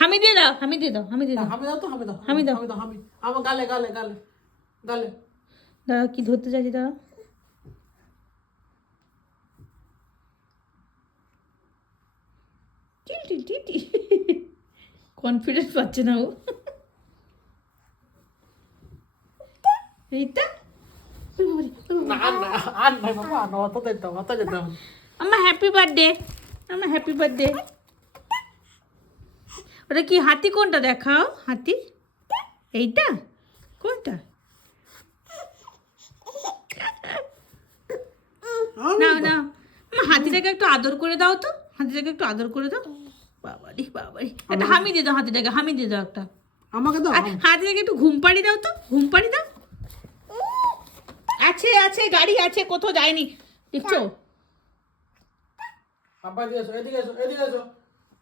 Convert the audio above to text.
হামি দিয়ে দাও, হামি দিয়ে দাও, হামি দিয়ে দাও। হামি দাও তো, হামি দাও, হামি দাও। হামি দাও, হামি আমার গালে গালে গালে গালে। দাঁড়াও, কি ধরতে চাইছি, দাঁড়াও। টিটি টিটি, কনফিডেন্স পাচ্ছে না ও। এইটা না না আর নাই বাবা, আর অত দিতে হবে, অত যেতে হবে। আমার হ্যাপি বার্থডে, আমার হ্যাপি বার্থডে। ওটা কি হাতি? কোনটা দেখাও, হাতি এইটা কোনটা? নাও নাও, আমার হাতিটাকে একটু আদর করে দাও তো, হাতিটাকে একটু আদর করে দাও। বাবারি বাবারি, একটা হামি দিয়ে দাও হাতিটাকে, হামি দিয়ে দাও একটা। আমাকে দাও। আর হাতিটাকে একটু ঘুম পাড়ি দাও তো, ঘুম পাড়ি দাও। আছে আছে, গাড়ি আছে, কোথাও যায়নি, দেখছো? পাপা এদিকে এসো, এদিকে এসো, এদিকে এসো।